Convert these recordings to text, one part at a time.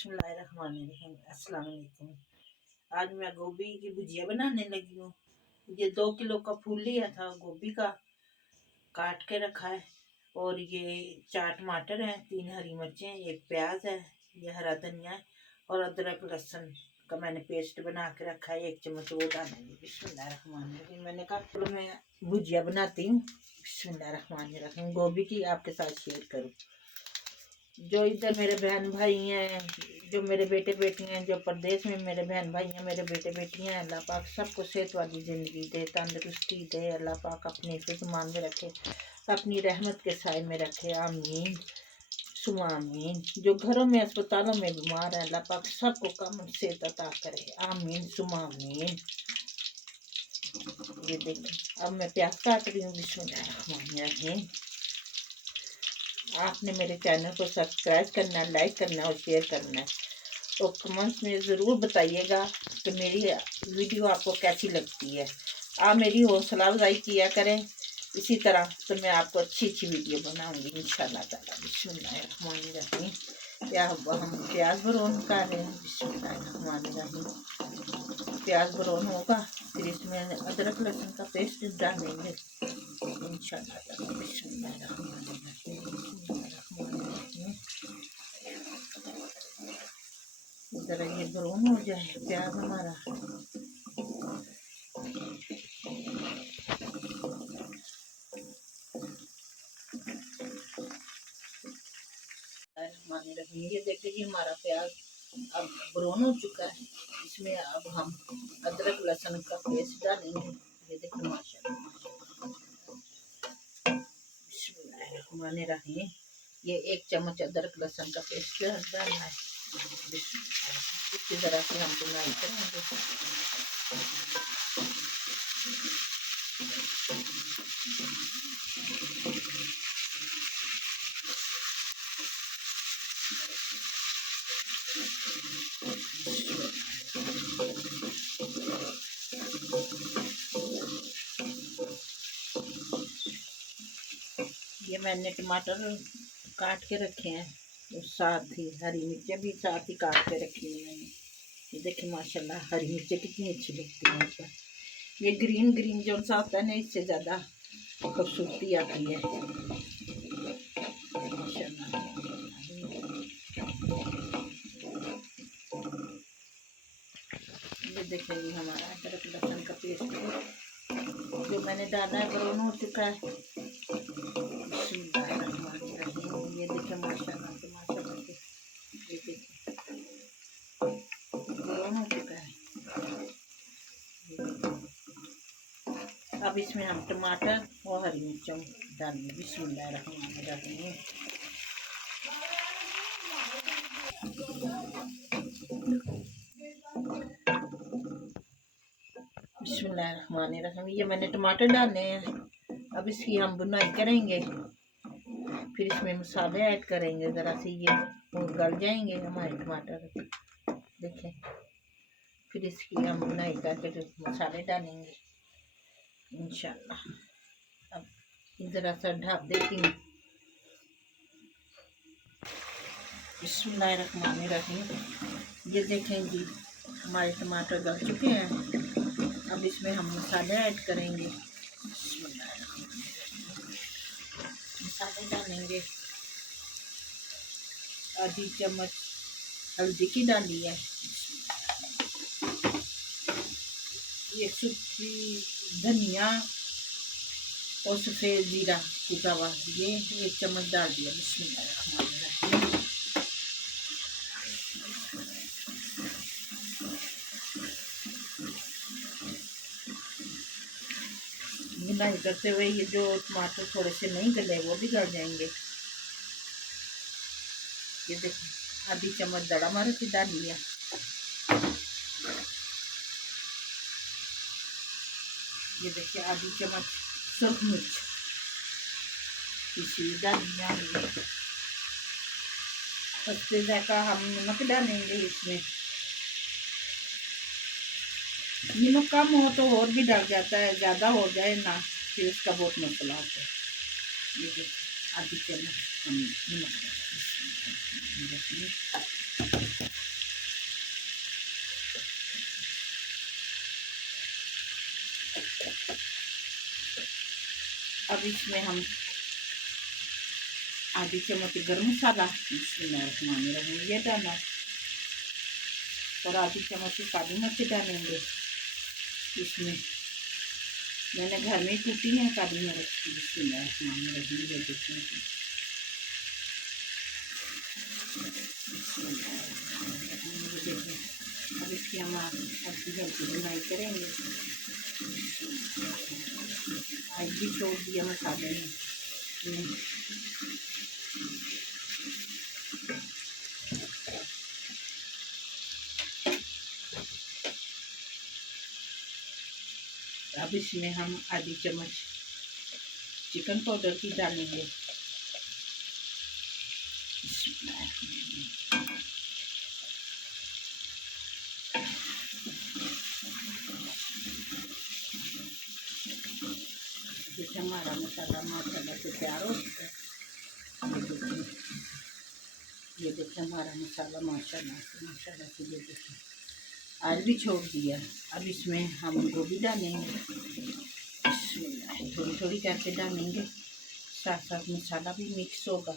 बिस्मिल्लाहिर्रहमानिर्रहीम। अस्सलाम वालेकुम। आज मैं गोभी की भुजिया बनाने लगी हूँ। ये 2 किलो का फूल लिया था, गोभी का काट के रखा है। और ये 4 टमाटर हैं, 3 हरी मिर्चें, 1 प्याज है, ये हरा धनिया है और अदरक लहसुन का मैंने पेस्ट बना के रखा है। 1 चम्मच वो डालेंगे। बिस्मिल्लाहिर्रहमानिर्रहीम। मैंने कहा चलो मैं भुजिया बनाती हूँ। बिस्मिल्लाहिर्रहमानिर्रहीम। गोभी की आपके साथ शेयर करूँ। जो इधर मेरे बहन भाई हैं, जो मेरे बेटे बेटी हैं, जो प्रदेश में मेरे बहन भाई हैं, मेरे बेटे बेटियां हैं, अल्लाह पाक सबको सेहत वाली ज़िंदगी दे, तंदुरुस्ती दे। अल्लाह पाक अपने हिफ्ज़-ईमान में रखे, अपनी रहमत के साए में रखे। आमीन सुमा आमीन। जो घरों में अस्पतालों में बीमार है, अल्लाह पाक सबको कम सेहत अता करे। आमीन सुमा आमीन। ये देखिए अब मैं प्याज काट रही हूँ। बिस्मिल्लाहिर्रहमानिर्रहीम। आपने मेरे चैनल को सब्सक्राइब करना, लाइक करना और शेयर करना है। तो कमेंट्स में ज़रूर बताइएगा कि मेरी वीडियो आपको कैसी लगती है। आप मेरी हौसला अफजाई किया करें, इसी तरह तो मैं आपको अच्छी अच्छी वीडियो बनाऊंगी इंशाल्लाह ताला। बिस्मिल्लाहिर्रहमानिर्रहीम। क्या हम प्याज ब्राउन कर रहे हैं। बिस्मिल्लाहिर्रहमानिर्रहीम। प्याज ब्राउन होगा फिर इसमें अदरक लहसुन का पेस्ट डालेंगे इंशाल्लाह ताला। बिस्मिल्लाहिर्रहमानिर्रहीम। ज़रा ये ब्राउन हो जाए प्याज हमारा। ये देखिए हमारा प्याज अब ब्राउन हो चुका है। इसमें अब हम अदरक लहसुन का पेस्ट डालेंगे। ये देखिए माशाल्लाह। ये 1 चम्मच अदरक लहसुन का पेस्ट डालना है। इसकी ज़रा से हम बुनाई करेंगे। ये मैंने टमाटर काट के रखे हैं और साथ ही हरी मिर्चें भी साथ ही काट के रखी हैं मैंने। ये देखिए माशाल्लाह हरी मिर्चें कितनी अच्छी लगती हैं इसमें। ये ग्रीन ग्रीन जो सा होता है ना, इससे ज़्यादा खूबसूरती आती है माशाल्लाह। ये देखिए हमारा अदरक लहसुन का पेस्ट जो मैंने डाला है ब्राउन हो चुका है। ये देखिए माशाल्लाह से माशाल्लाह से ये देखिए ब्राउन हो चुका है। अब इसमें हम टमाटर और हरी मिर्चों डालेंगे। बिस्मिल्लाहिर्रहमानिर्रहीम। बिस्मिल्लाहिर्रहमानिर्रहीम। ये मैंने टमाटर डाले हैं। अब इसकी हम बुनाई करेंगे, फिर इसमें मसाले ऐड करेंगे। ज़रा से ये गल जाएंगे हमारे टमाटर, देखें। फिर इसकी हम बुनाई करके फिर मसाले डालेंगे इंशाल्लाह। अब ज़रा सा ढक देती हूँ। बिस्मिल्लाहिर्रहमानिर्रहीम। ये देखें जी हमारे टमाटर गल चुके हैं। अब इसमें हम मसाले ऐड करेंगे। मसाले डालेंगे। आधी चम्मच हल्दी की डाली है। ये सूखी धनिया और सफ़ेद जीरा कुटा हुआ ये 1 चम्मच डाल दिया। बिस्मिल्लाहिर्रहमानिर्रहीम। बुनाई करते हुए ये जो टमाटर थोड़े से नहीं गले वो भी गल जाएंगे। ये देखिए आधी चम्मच दड़ा मिर्च डाल लिया। ये देखिए आधी चम्मच सुरख मिर्च इसी डाल दिया। हल्के जायका हम नमक डालेंगे इसमें। नमक कम हो तो और भी डल जाता है, ज़्यादा हो जाए ना फिर उसका बहुत मसला होता है। ये देखिए आधी चम्मच हम नमक डालेंगे। अब इसमें हम आधी चम्मच गरम मसाला ये डाला और आधी चम्मच काली मिर्च डालेंगे इसमें। मैंने घर में कूटी है काली मिर्च। ये देखें अब इसकी हम हल्की हल्की बुनाई करेंगे। आज भी छोड़ दिया मसाले में। अब इसमें हम आधी चम्मच चिकन पाउडर की डालेंगे। हमारा मसाला माशाल्लाह से तैयार हो चुका है। ये देखिए हमारा मसाला माशाल्लाह से ये देखिए आज भी छोड़ दिया। अब इसमें हम गोभी डालेंगे। थोड़ी थोड़ी करके डालेंगे, साथ साथ मसाला भी मिक्स होगा।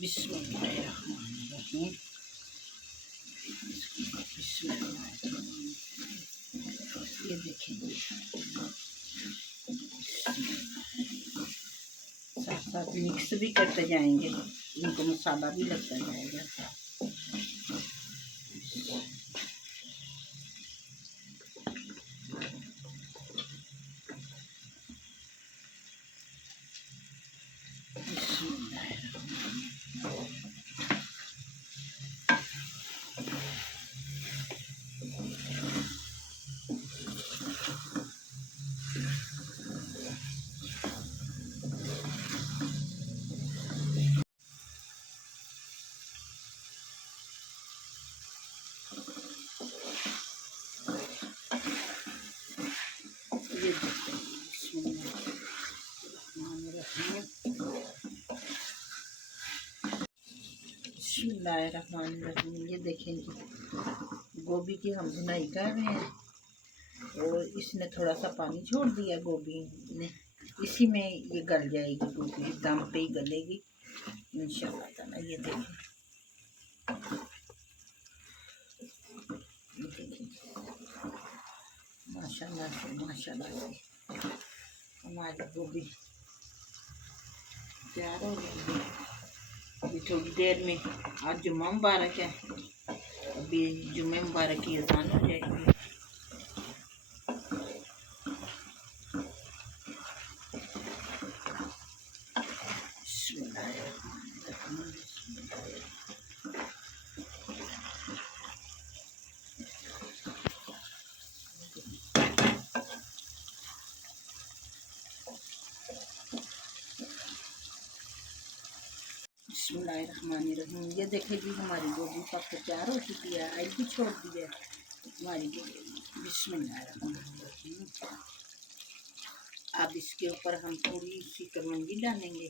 बिस्मिल्लाहिर्रहमानिर्रहीम। ये देखेंगे साथ साथ मिक्स भी करते जाएंगे, इनको मसाला भी लगता जाएगा। बिस्मिल्लाहिर्रहमानिर्रहीम। ये देखेंगे गोभी की हम भुनाई कर रहे हैं और इसने थोड़ा सा पानी छोड़ दिया गोभी ने। इसी में ये गल जाएगी, गोभी दम पे ही गलेगी इंशाअल्लाह ताला। ये देखें माशाल्लाह से हमारी गोभी तैयार हो गई है। अभी थोड़ी देर में आज जुम्मा मुबारक है, अभी जुम्मे मुबारक की अज़ान हो जाएगी। बिस्मिल्लाहिर्रहमानिर्रहीम। ये देखेगी हमारी गोभी पक के तैयार हो चुकी है। आई भी छोड़ दी है हमारी गोभी। बिस्मिल्लाहिर्रहमानिर्रहीम। अब इसके ऊपर हम थोड़ी सी करवंजी डालेंगे।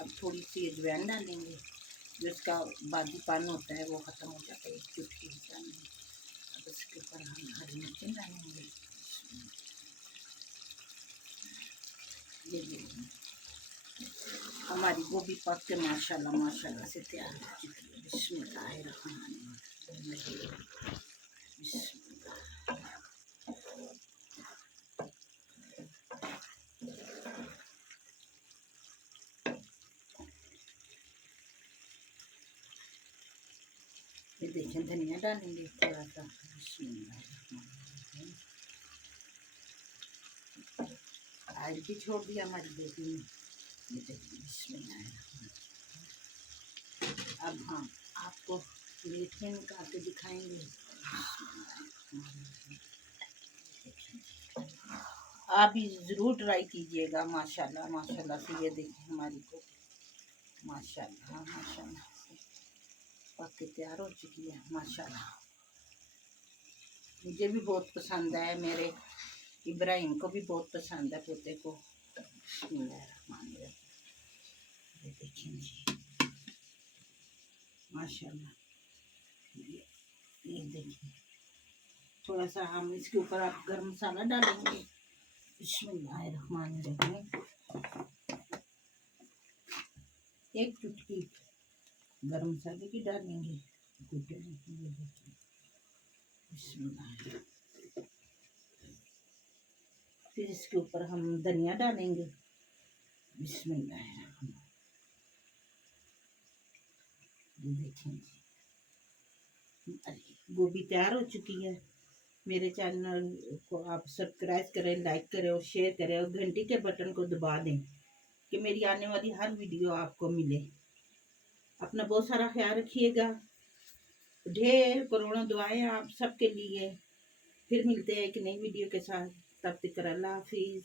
अब थोड़ी सी अजवाइन डालेंगे, जो इसका बादीपन होता है वो ख़त्म हो जाता है। एक चुटकी डालेंगे। अब इसके ऊपर हम हरी मिर्चें डालेंगे। ये हमारी गोभी पक के माशाल्लाह से तैयार हो चुकी है। बिस्मिल्लाहिर्रहमानिर्रहीम। ये देखें धनिया डालेंगे थोड़ा सा। आज भी छोड़ दिया हमारी गोभी में। ये देखिए बिस्मिल्लाह। अब हम आपको मीठे निकाल के दिखाएंगे। आप भी ज़रूर ट्राई कीजिएगा। माशाल्लाह से ये देखिए हमारी गोभी माशाल्लाह से पक के तैयार हो चुकी है। माशाल्लाह मुझे भी बहुत पसंद है, मेरे इब्राहिम को भी बहुत पसंद है, पोते को। ये देखिए जी माशाल्लाह। ये देखिए थोड़ा सा हम इसके ऊपर आप गरम मसाला डालेंगे। बिस्मिल्लाहिर्रहमानिर्रहीम। एक चुटकी गरम मसाले की डालेंगे। बिस्मिल्लाह। फिर इसके ऊपर हम धनिया डालेंगे। बिस्मिल्लाह। ये देखें जी, गोभी तैयार हो चुकी है। मेरे चैनल को आप सब्सक्राइब करें, लाइक करें और शेयर करें और घंटी के बटन को दबा दें कि मेरी आने वाली हर वीडियो आपको मिले। अपना बहुत सारा ख्याल रखिएगा। ढेर करोड़ों दुआएं आप सबके लिए। फिर मिलते हैं एक नई वीडियो के साथ। तब तक अल्लाह हाफिज।